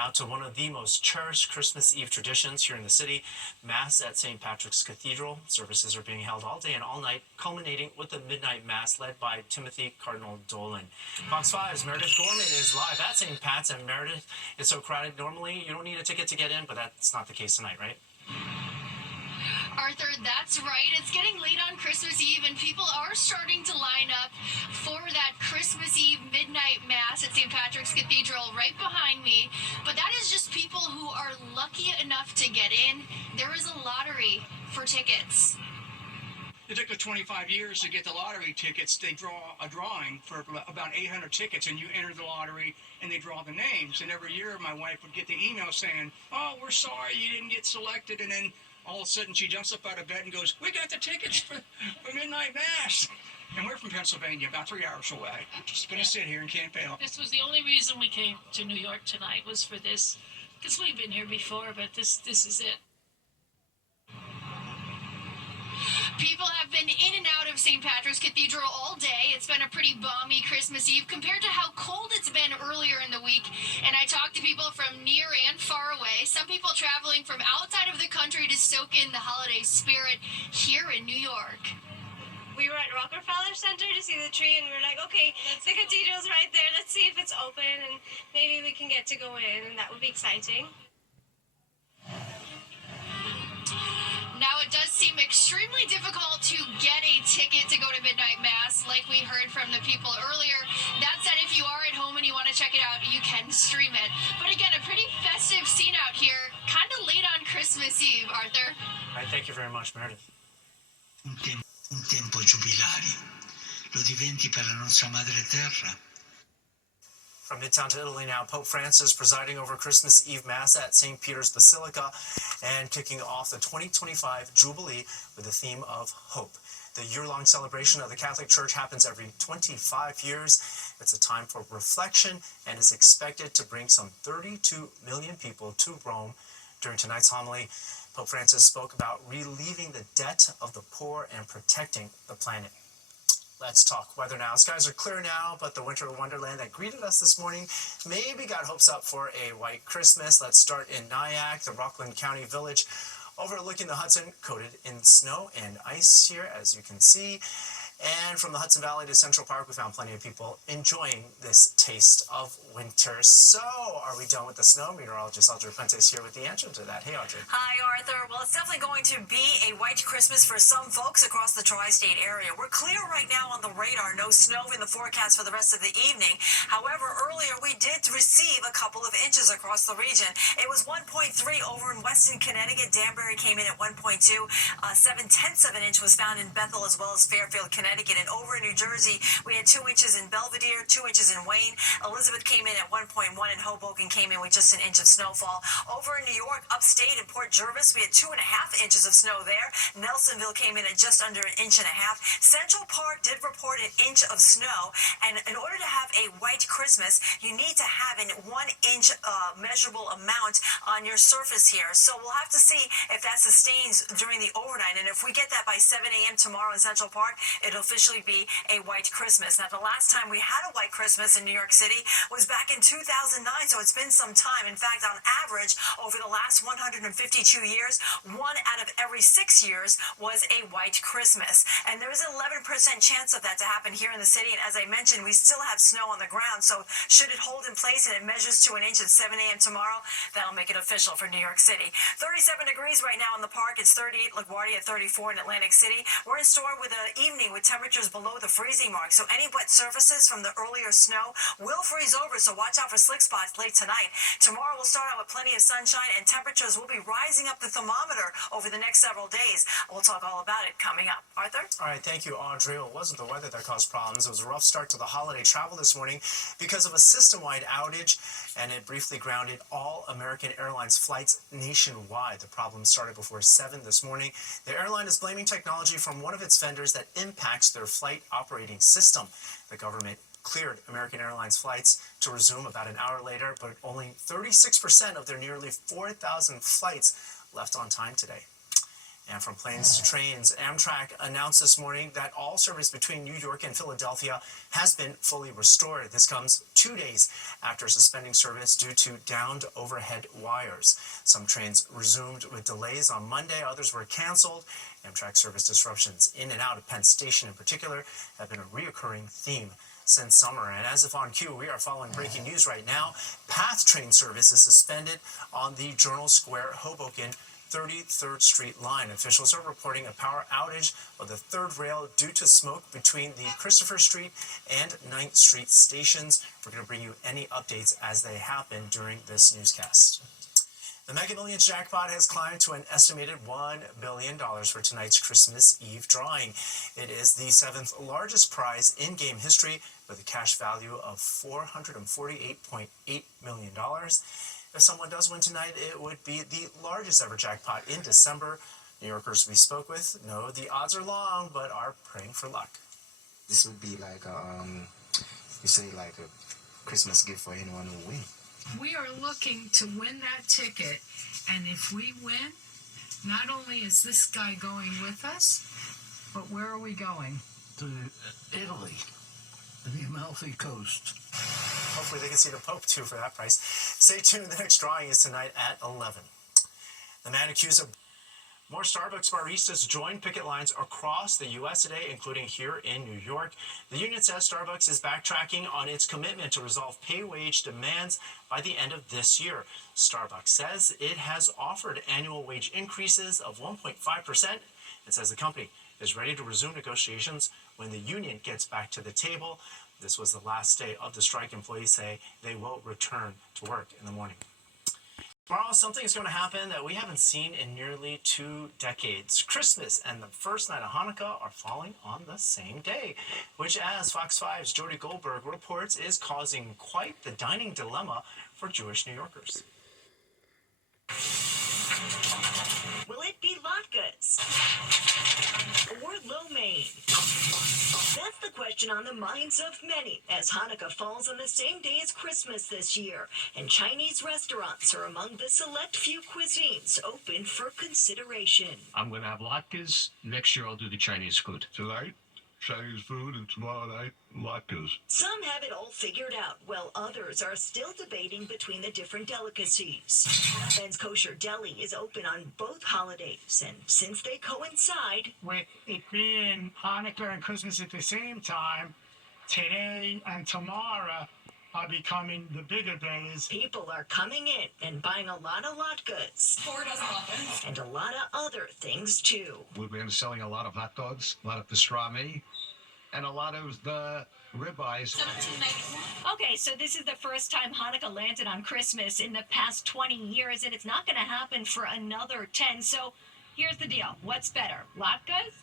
now to one of the most cherished Christmas Eve traditions here in the city, Mass at St. Patrick's Cathedral. Services are being held all day and all night, culminating with the midnight Mass led by Timothy Cardinal Dolan. Fox 5's Meredith Gorman is live at St. Pat's, and Meredith, it's so crowded. Normally, you don't need a ticket to get in, but that's not the case tonight, right? Arthur, that's right. It's getting late on Christmas Eve, and people are starting to line up for that Christmas Eve midnight Mass at St. Patrick's Cathedral right behind me. But that is just people who are lucky enough to get in. There is a lottery for tickets. It took us 25 years to get the lottery tickets. They draw a drawing for about 800 tickets, and you enter the lottery, and they draw the names. And every year, my wife would get the email saying, "Oh, we're sorry you didn't get selected," and then all of a sudden, she jumps up out of bed and goes, "We got the tickets for midnight Mass." And we're from Pennsylvania, about 3 hours away. Just going to sit here and can't fail. This was the only reason we came to New York tonight, was for this. Because we've been here before, but this is it. People have been in and out of St. Patrick's Cathedral all day. It's been a pretty balmy Christmas Eve compared to how cold it's been earlier in the week. And I talked to people from near and far away, some people traveling from outside of the country to soak in the holiday spirit here in New York. We were at Rockefeller Center to see the tree, and we were like, okay, the cathedral's right there. Let's see if it's open, and maybe we can get to go in, and that would be exciting. Now, it does seem extremely difficult to get a ticket to go to Midnight Mass, like we heard from the people earlier. That said, if you are at home and you want to check it out, you can stream it. But again, a pretty festive scene out here, kind of late on Christmas Eve, Arthur. All right, thank you very much, Meredith. Un tempo giubilari. Lo diventi per la nostra madre terra. From Midtown to Italy now, Pope Francis presiding over Christmas Eve Mass at St. Peter's Basilica and kicking off the 2025 Jubilee with the theme of hope. The year-long celebration of the Catholic Church happens every 25 years. It's a time for reflection and is expected to bring some 32 million people to Rome. During tonight's homily, Pope Francis spoke about relieving the debt of the poor and protecting the planet. Let's talk weather now. Skies are clear now, but the winter wonderland that greeted us this morning maybe got hopes up for a white Christmas. Let's start in Nyack, the Rockland County village overlooking the Hudson, coated in snow and ice here, as you can see. And from the Hudson Valley to Central Park, we found plenty of people enjoying this taste of winter. So, are we done with the snow? Meteorologist Audrey Fuentes here with the answer to that. Hey, Audrey. Hi, Arthur. Well, it's definitely going to be a white Christmas for some folks across the tri-state area. We're clear right now on the radar. No snow in the forecast for the rest of the evening. However, earlier we did receive a couple of inches across the region. It was 1.3 over in Weston, Connecticut. Danbury came in at 1.2. 7/10 of an inch was found in Bethel as well as Fairfield, Connecticut. And over in New Jersey, we had 2 inches in Belvedere, 2 inches in Wayne. Elizabeth came in at 1.1, and Hoboken came in with just an inch of snowfall. Over in New York, upstate in Port Jervis, we had 2.5 inches of snow there. Nelsonville came in at just under an inch and a half. Central Park did report an inch of snow. And in order to have a white Christmas, you need to have an 1 inch measurable amount on your surface here. So we'll have to see if that sustains during the overnight. And if we get that by 7 a.m. tomorrow in Central Park, it'll officially be a white Christmas. Now, the last time we had a white Christmas in New York City was back in 2009, so it's been some time. In fact, on average, over the last 152 years, 1 out of every 6 years was a white Christmas. And there is an 11% chance of that to happen here in the city. And as I mentioned, we still have snow on the ground, so should it hold in place and it measures to an inch at 7 a.m. tomorrow, that'll make it official for New York City. 37 degrees right now in the park. It's 38 LaGuardia, 34 in Atlantic City. We're in store with an evening with temperatures below the freezing mark, so any wet surfaces from the earlier snow will freeze over, so watch out for slick spots late tonight. Tomorrow we'll start out with plenty of sunshine, and temperatures will be rising up the thermometer over the next several days. We'll talk all about it coming up. Arthur? All right, thank you, Audrey. Well, it wasn't the weather that caused problems. It was a rough start to the holiday travel this morning because of a system-wide outage, and it briefly grounded all American Airlines flights nationwide. The problem started before 7 this morning. The airline is blaming technology from one of its vendors that impacts their flight operating system. The government cleared American Airlines flights to resume about an hour later, but only 36% of their nearly 4,000 flights left on time today. And from planes to trains, Amtrak announced this morning that all service between New York and Philadelphia has been fully restored. This comes 2 days after suspending service due to downed overhead wires. Some trains resumed with delays on Monday, others were canceled. Amtrak service disruptions in and out of Penn Station in particular have been a reoccurring theme since summer. And as if on cue, we are following breaking news right now. PATH train service is suspended on the Journal Square Hoboken 33rd Street line. Officials are reporting a power outage of the third rail due to smoke between the Christopher Street and 9th Street stations. We're going to bring you any updates as they happen during this newscast. The Mega Millions jackpot has climbed to an estimated $1 billion for tonight's Christmas Eve drawing. It is the 7th largest prize in game history with a cash value of $448.8 million. If someone does win tonight, it would be the largest ever jackpot in December. New Yorkers we spoke with know the odds are long, but are praying for luck. This would be like you say like a Christmas gift for anyone who wins. We are looking to win that ticket, and if we win, not only is this guy going with us, but where are we going? To Italy, the Amalfi Coast. Hopefully they can see the Pope too for that price. Stay tuned, the next drawing is tonight at 11. The man accused of more Starbucks baristas joined picket lines across the U.S. today, including here in New York. The union says Starbucks is backtracking on its commitment to resolve pay wage demands by the end of this year. Starbucks says it has offered annual wage increases of 1.5%. It says the company is ready to resume negotiations when the union gets back to the table. This was the last day of the strike. Employees say they will return to work in the morning. Tomorrow, something is going to happen that we haven't seen in nearly 2 decades. Christmas and the first night of Hanukkah are falling on the same day, which, as Fox 5's Jody Goldberg reports, is causing quite the dining dilemma for Jewish New Yorkers. Will it be latkes or lo mein? That's the question on the minds of many as Hanukkah falls on the same day as Christmas this year, and Chinese restaurants are among the select few cuisines open for consideration. I'm going to have latkes. Next year I'll do the Chinese food. Tonight, Chinese food, and tomorrow night, latkes. Some have it all figured out, while others are still debating between the different delicacies. Ben's Kosher Deli is open on both holidays, and since they coincide, With it being Hanukkah and Christmas at the same time, today and tomorrow are becoming the bigger days. people are coming in and buying a lot of latkes. 4 dozen muffins. And a lot of other things too. We've been selling a lot of hot dogs, a lot of pastrami, and a lot of the ribeyes. $17.91. Okay, so this is the first time Hanukkah landed on Christmas in the past 20 years, and it's not going to happen for another 10. So here's the deal. What's better, latkes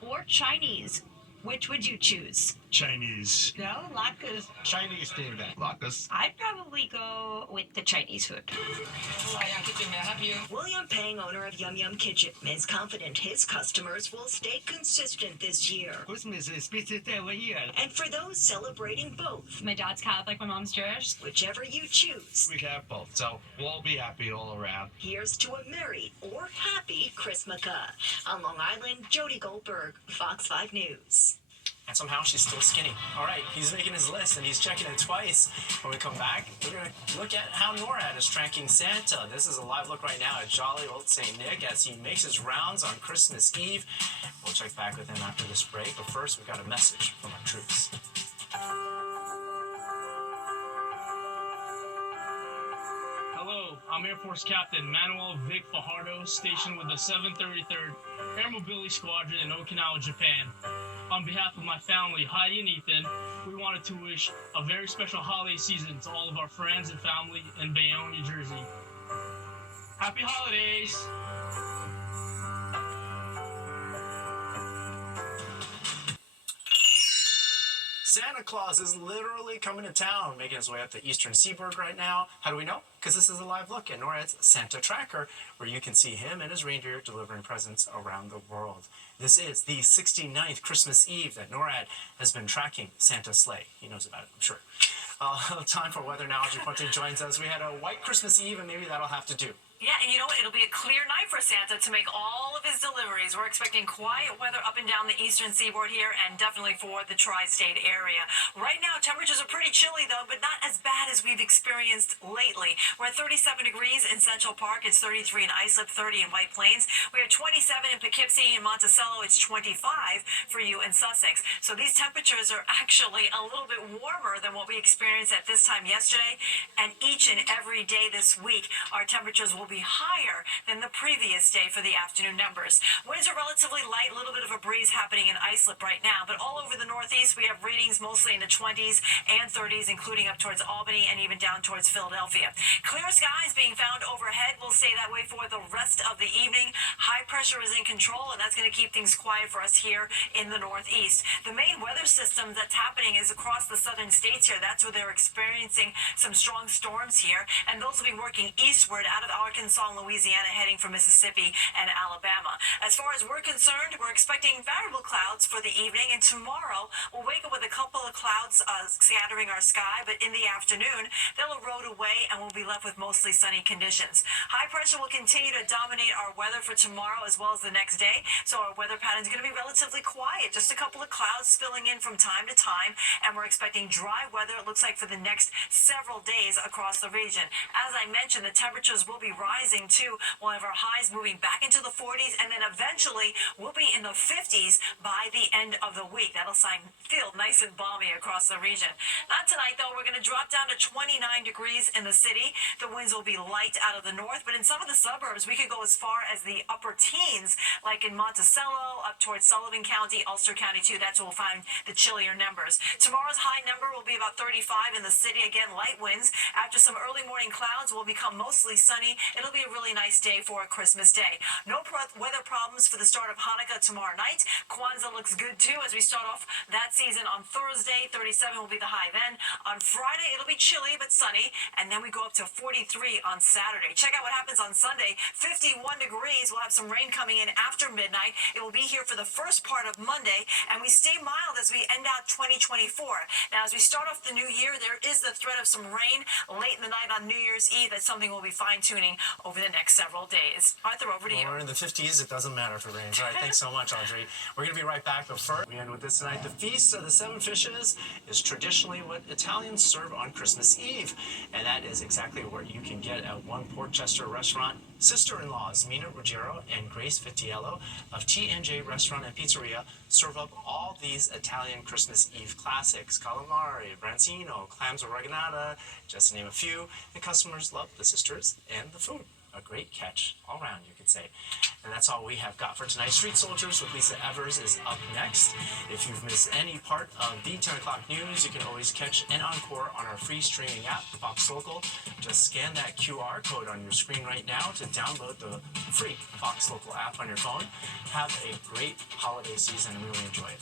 or Chinese? Which would you choose? Chinese. No, latkes. Chinese theme day. Latkes. I'd probably go with the Chinese food. Kitchen, may I help you? William Pang, owner of Yum Yum Kitchen, is confident his customers will stay consistent this year. Christmas is busy every year. And for those celebrating both, My dad's Catholic, my mom's Jewish. whichever you choose, We have both, so we'll all be happy all around. here's to a merry or happy Christmaka. On Long Island, Jody Goldberg, Fox 5 News. And somehow she's still skinny. All right, he's making his list and he's checking it twice. When we come back, we're going to look at how NORAD is tracking Santa. This is a live look right now at jolly old St. Nick as he makes his rounds on Christmas Eve. We'll check back with him after this break, but first we've got a message from our troops. Hello, I'm Air Force Captain Manuel Vic Fajardo, stationed with the 733rd Air Mobility Squadron in Okinawa, Japan. On behalf of my family, Heidi and Ethan, we wanted to wish a very special holiday season to all of our friends and family in Bayonne, New Jersey. Happy holidays! Santa Claus is literally coming to town, making his way up the eastern seaboard right now. How do we know? Because this is a live look at NORAD's Santa Tracker, where you can see him and his reindeer delivering presents around the world. This is the 69th Christmas Eve that NORAD has been tracking Santa's sleigh. He knows about it, I'm sure. Time for weather now. Audrey Ponting joins us. We had a white Christmas Eve, and maybe that'll have to do. Yeah, and you know what? It'll be a clear night for Santa to make all of his deliveries. We're expecting quiet weather up and down the eastern seaboard here and definitely for the tri-state area. Right now, temperatures are pretty chilly, though, but not as bad as we've experienced lately. We're at 37 degrees in Central Park. It's 33 in Islip, 30 in White Plains. We are 27 in Poughkeepsie and Monticello. It's 25 for you in Sussex. So these temperatures are actually a little bit warmer than what we experienced at this time yesterday. And each and every day this week, our temperatures will be higher than the previous day for the afternoon numbers. Winds are relatively light, a little bit of a breeze happening in Islip right now, but all over the Northeast we have readings mostly in the 20s and 30s, including up towards Albany and even down towards Philadelphia. Clear skies being found overhead. Will stay that way for the rest of the evening. High pressure is in control, and that's going to keep things quiet for us here in the Northeast. The main weather system that's happening is across the southern states here. That's where they're experiencing some strong storms here, and those will be working eastward out of Arkansas and Louisiana, heading for Mississippi and Alabama. As far as we're concerned, we're expecting variable clouds for the evening, and tomorrow we'll wake up with a couple of clouds scattering our sky, but in the afternoon they'll erode away and we'll be left with mostly sunny conditions. High pressure will continue to dominate our weather for tomorrow as well as the next day, so our weather pattern is going to be relatively quiet. Just a couple of clouds spilling in from time to time, and we're expecting dry weather, it looks like, for the next several days across the region. As I mentioned, the temperatures will be rising too. We'll have our highs moving back into the 40s, and then eventually we'll be in the 50s by the end of the week. That'll feel nice and balmy across the region. Not tonight, though. We're going to drop down to 29 degrees in the city. The winds will be light out of the north, but in some of the suburbs we could go as far as the upper teens, like in Monticello, up towards Sullivan County, Ulster County too. That's where we'll find the chillier numbers. Tomorrow's high number will be about 35 in the city. Again, light winds. After some early morning clouds, will become mostly sunny. It'll be a really nice day for a Christmas day. No weather problems for the start of Hanukkah tomorrow night. Kwanzaa looks good too as we start off that season on Thursday. 37 will be the high then. On Friday, it'll be chilly but sunny, and then we go up to 43 on Saturday. Check out what happens on Sunday. 51 degrees. We'll have some rain coming in after midnight. It will be here for the first part of Monday, and we stay mild as we end out 2024. Now, as we start off the new year, there is the threat of some rain late in the night on New Year's Eve. That's something we'll be fine-tuning over the next several days. Arthur, over to you. We're in the 50s. It doesn't matter if it rains. All right, thanks so much, Audrey. We're going to be right back, but first, we end with this tonight. The Feast of the Seven Fishes is traditionally what Italians serve on Christmas Eve, and that is exactly what you can get at one Portchester restaurant. Sister-in-laws Mina Ruggiero and Grace Vitiello of T&J Restaurant and Pizzeria serve up all these Italian Christmas Eve classics: calamari, branzino, clams oreganata, just to name a few. The customers love the sisters and the food. A great catch all around, you could say. And that's all we have got for tonight. Street Soldiers with Lisa Evers is up next. If you've missed any part of the 10 o'clock news, you can always catch an encore on our free streaming app, Fox Local. Just scan that QR code on your screen right now to download the free Fox Local app on your phone. Have a great holiday season and really enjoy it.